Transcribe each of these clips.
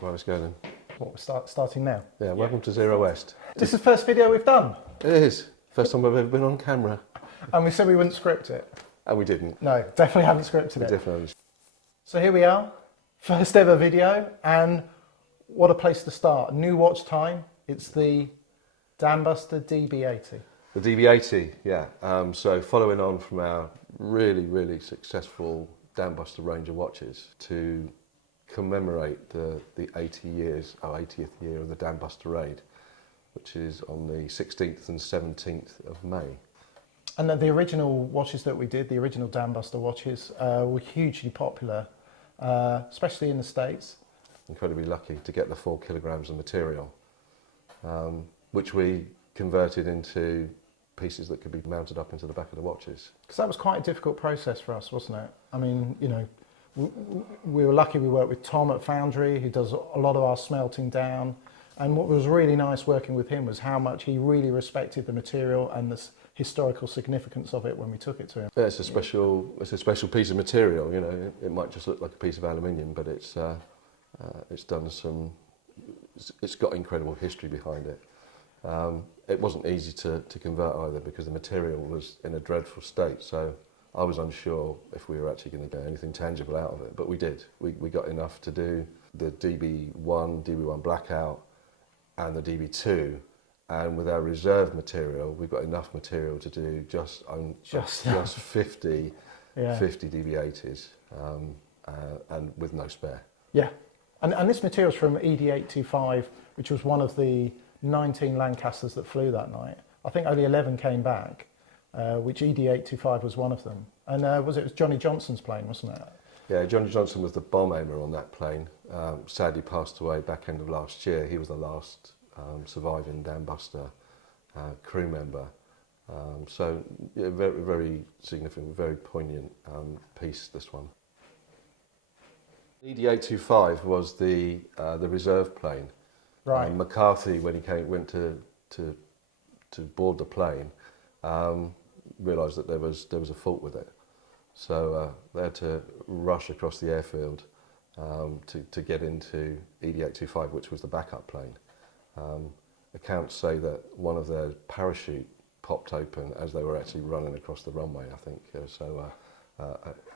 Right, let's go then. What, we're starting now? Yeah, welcome to Zero West. This is the first video we've done. It is. First time I've ever been on camera. And we said we wouldn't script it. And we didn't. No, definitely haven't scripted it. Definitely. So here we are, first ever video, and what a place to start. New watch time, it's the Dambuster DB-80. The DB-80, yeah. So following on from our really successful Dambuster range of watches to commemorate the 80th year of the Dambuster raid, which is on the 16th and 17th of May. And the original watches that we did, the original Dambuster watches, were hugely popular, especially in the States. Incredibly lucky to get the 4 kilograms of material, which we converted into pieces that could be mounted up into the back of the watches. Because that was quite a difficult process for us, wasn't it? I mean, you know, we were lucky we worked with Tom at Foundry, who does a lot of our smelting down. And what was really nice working with him was how much he really respected the material and the historical significance of it when we took it to him. Yeah, it's a special piece of material. You know, it might just look like a piece of aluminium, but it's got incredible history behind it. It wasn't easy to convert either because the material was in a dreadful state. So I was unsure if we were actually going to get anything tangible out of it, but we did. We got enough to do the DB1 Blackout, and the DB2, and with our reserve material, we've got enough material to do just 50 DB80s, and with no spare. Yeah, and this material's from ED825, which was one of the 19 Lancasters that flew that night. I think only 11 came back, which ED825 was one of them. And it was Johnny Johnson's plane, wasn't it? Yeah, Johnny Johnson was the bomb aimer on that plane. Sadly passed away back end of last year. He was the last surviving Dambuster crew member. So yeah, very significant, very poignant piece, this one. ED825 was the reserve plane. Right. McCarthy, when he went to board the plane, realised that there was a fault with it. So they had to rush across the airfield to get into ED825, which was the backup plane. Accounts say that one of their parachute popped open as they were actually running across the runway, I think. So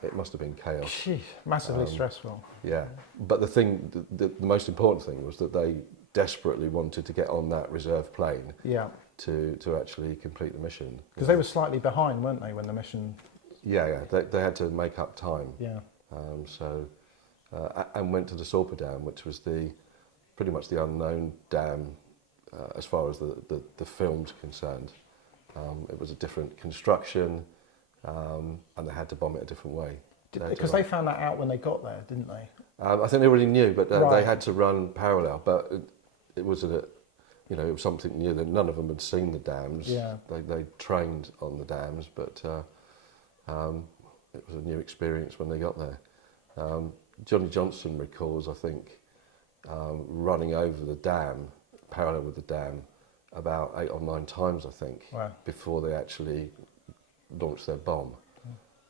it must have been chaos. Jeez, massively stressful. Yeah, but the most important thing was that they desperately wanted to get on that reserve plane. Yeah. To actually complete the mission. Because they were slightly behind, weren't they, when the mission... Yeah, they had to make up time. Yeah. And went to the Sorper Dam, which was pretty much the unknown dam as far as the film's concerned. It was a different construction, and they had to bomb it a different way. Because they found that out when they got there, didn't they? I think they already knew, but Right. They had to run parallel. But it was it was something new that none of them had seen the dams. Yeah. They trained on the dams, but it was a new experience when they got there. Johnny Johnson recalls, I think, running over the dam, parallel with the dam, about 8 or 9 times, I think, Wow. before they actually launched their bomb.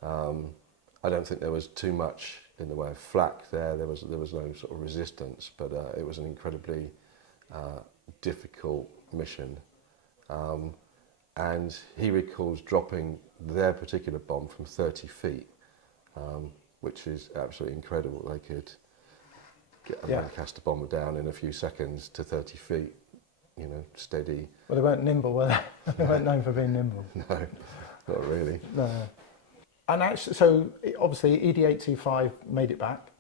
I don't think there was too much in the way of flak there. There was no sort of resistance, but it was an incredibly difficult mission. And he recalls dropping their particular bomb from 30 feet, which is absolutely incredible. They could get a Lancaster bomber down in a few seconds to 30 feet, you know, steady. Well, they weren't nimble, were they? They weren't known for being nimble. No, not really. No. And actually, so obviously ED825 made it back,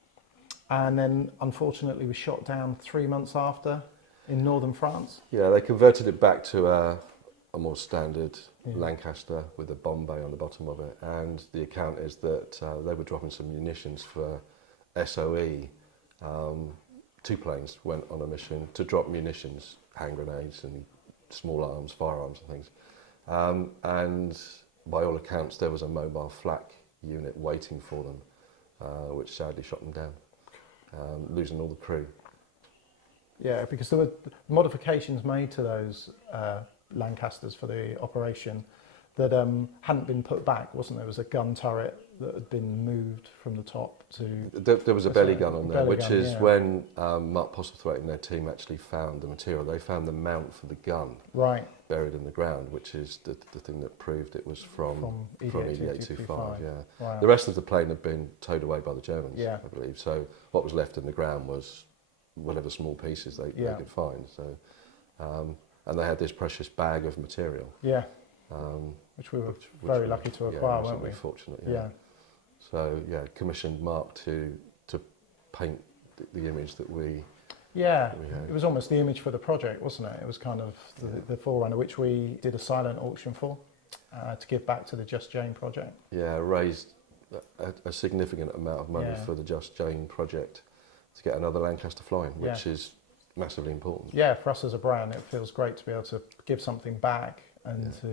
and then unfortunately was shot down 3 months after in northern France. Yeah, they converted it back to a more standard Lancaster with a bomb bay on the bottom of it, and the account is that they were dropping some munitions for SOE. 2 planes went on a mission to drop munitions, hand grenades and small arms, firearms and things. And by all accounts there was a mobile flak unit waiting for them, which sadly shot them down, losing all the crew. Yeah, because there were modifications made to those Lancasters for the operation, that hadn't been put back, wasn't there? There was a gun turret that had been moved from the top to... There was a belly gun on there, which is yeah. when Mark Postlethwaite and their team actually found the material. They found the mount for the gun Right. buried in the ground, which is the thing that proved it was from ED-8025. Yeah. Wow. The rest of the plane had been towed away by the Germans, Yeah. I believe. So what was left in the ground was whatever small pieces they could find. So, and they had this precious bag of material. Yeah. Which we were very lucky to acquire, weren't we? Fortunate, Yeah. So yeah, commissioned Mark to paint the image that we. Yeah, we had. it was almost the image for the project, wasn't it? It was kind of the forerunner, which we did a silent auction for to give back to the Just Jane project. Yeah, raised a significant amount of money Yeah. for the Just Jane project to get another Lancaster flying, which is massively important. Yeah, for us as a brand, it feels great to be able to give something back and to,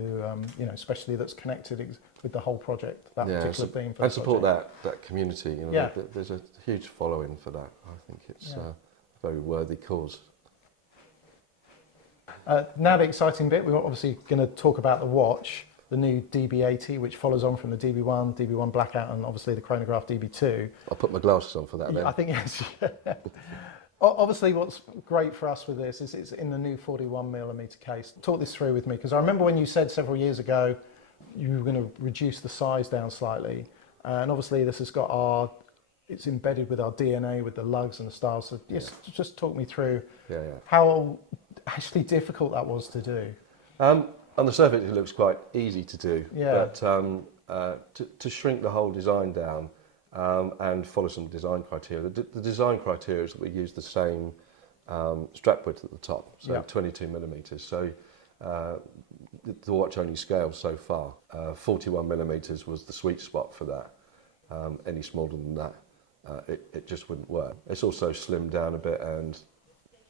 you know, especially that's connected with the whole project, that particular theme for and the support project. that community. You know, Yeah. there's a huge following for that. I think it's a very worthy cause. Now the exciting bit, we're obviously going to talk about the watch, the new DB-80, which follows on from the DB1, DB1 Blackout, and obviously the chronograph DB2. I'll put my glasses on for that then. I think yes. Obviously, what's great for us with this is it's in the new 41mm case. Talk this through with me, because I remember when you said several years ago you were going to reduce the size down slightly, and obviously this has got it's embedded with our DNA, with the lugs and the stars. So yes, just talk me through how actually difficult that was to do. On the surface, it looks quite easy to do, Yeah. but to shrink the whole design down and follow some design criteria. The design criteria is that we use the same strap width at the top, so 22mm. So the watch only scales so far. 41mm was the sweet spot for that. Any smaller than that, it just wouldn't work. It's also slimmed down a bit and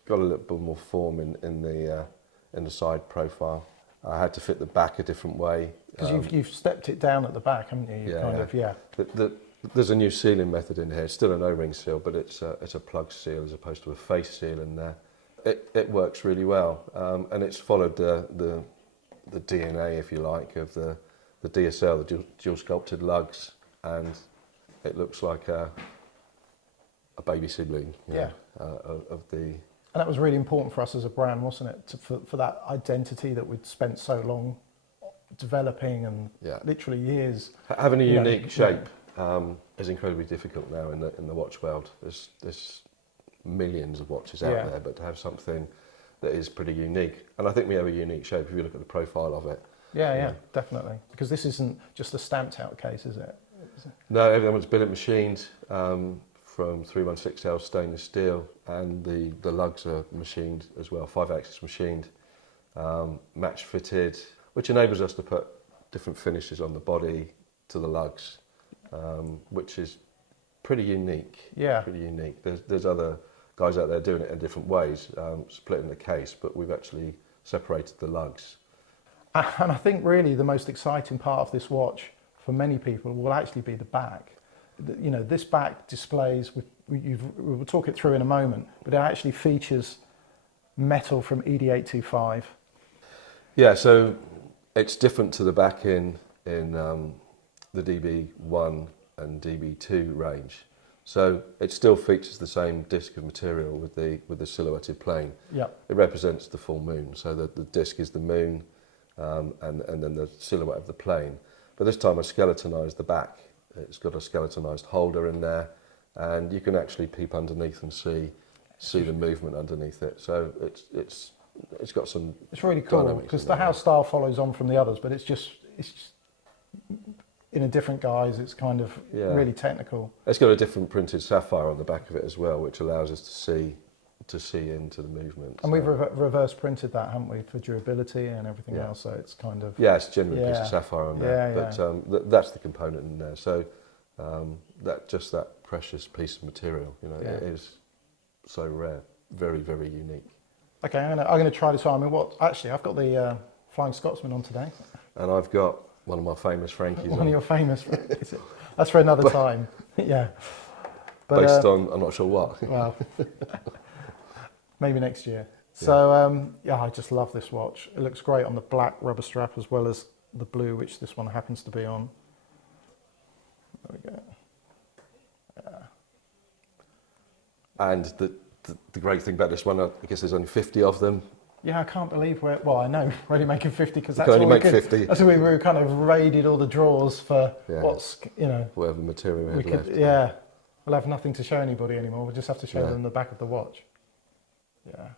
got a little bit more form in the side profile. I had to fit the back a different way. Because you've stepped it down at the back, haven't you? There's a new sealing method in here. It's still an O-ring seal, but it's a plug seal as opposed to a face seal in there. It works really well, and it's followed the DNA, if you like, of the DSL, the dual sculpted lugs, and it looks like a baby sibling of the. And that was really important for us as a brand, wasn't it? For that identity that we'd spent so long developing and literally years. Having a unique shape is incredibly difficult now in the watch world. There's millions of watches out there, but to have something that is pretty unique, and I think we have a unique shape if you look at the profile of it. Yeah, definitely. Because this isn't just a stamped out case, is it? No, everything was billet machined from 316L stainless steel, and the lugs are machined as well, 5-axis machined, match fitted, which enables us to put different finishes on the body to the lugs, which is pretty unique. Yeah. Pretty unique. There's other guys out there doing it in different ways, splitting the case, but we've actually separated the lugs. And I think really the most exciting part of this watch for many people will actually be the back. You know, this back displays, we'll talk it through in a moment, but it actually features metal from ED-825. Yeah, so it's different to the back in the DB1 and DB2 range. So it still features the same disc of material with the silhouetted plane. Yeah. It represents the full moon, so the disc is the moon, and then the silhouette of the plane. But this time I skeletonized the back. It's got a skeletonized holder in there, and you can actually peep underneath and see the movement underneath it. So it's got some. It's really cool because the house style follows on from the others, but it's just in a different guise. It's kind of really technical. It's got a different printed sapphire on the back of it as well, which allows us to see into the movement. And we've reverse printed that, haven't we, for durability and everything else. So it's kind of it's genuine piece of sapphire on there. But that's the component in there. So that precious piece of material, you know, it is so rare, very, very unique. Okay, I'm gonna try this on. I mean, I've got the Flying Scotsman on today, and I've got one of my famous Frankies. One of your famous. That's for another time. Yeah. But, based on I'm not sure what. Well, maybe next year. So I just love this watch. It looks great on the black rubber strap as well as the blue, which this one happens to be on. There we go. And the great thing about this one, I guess there's only 50 of them. Yeah, I can't believe well, I know we're only making 50 because You that's can only all make we could. 50. That's why we kind of raided all the drawers for Yeah. what's, you know. Whatever material we had left. Yeah, we'll have nothing to show anybody anymore. We'll just have to show Yeah. them the back of the watch. Yeah.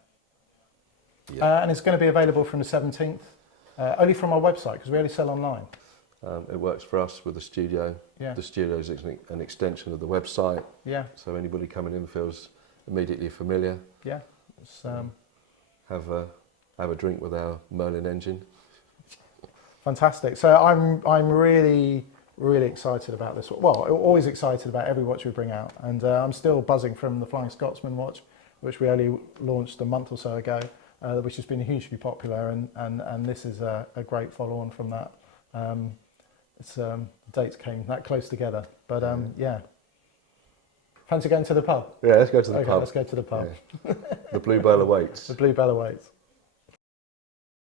Yeah. And it's going to be available from the 17th, only from our website because we only sell online. It works for us with the studio. Yeah. The studio is an extension of the website, Yeah, so anybody coming in feels immediately familiar. yeah. It's Have a drink with our Merlin engine. fantastic. So I'm really excited about this. Well, always excited about every watch we bring out, and I'm still buzzing from the Flying Scotsman watch, which we only launched a month or so ago, which has been hugely popular, and this is a great follow-on from that. The dates came that close together, but yeah. Fancy going to the pub? Yeah, let's go to the Okay, pub. let's go to the pub. Yeah. The Bluebell awaits. The Bluebell awaits.